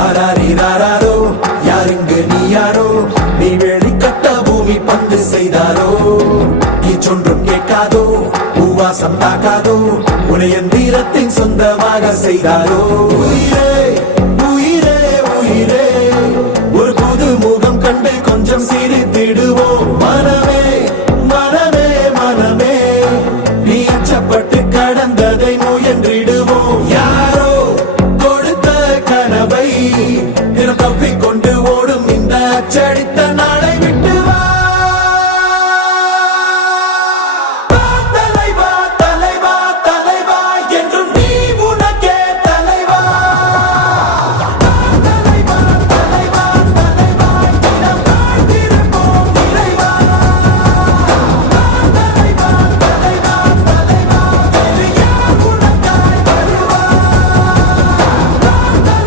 ஆராரிராரோ யாருங்கு நீ யாரோ நீ வெளிக்கட்ட பூமி பந்து செய்தாரோ சொன்றும் கேட்காதோ பூவாசம் தாக்காதோ உனைய தீரத்தின் சொந்தமாக செய்தாரோ உயிரே உயிரே உயிரே ஒரு புது முகம் கண்டு கொஞ்சம் சீர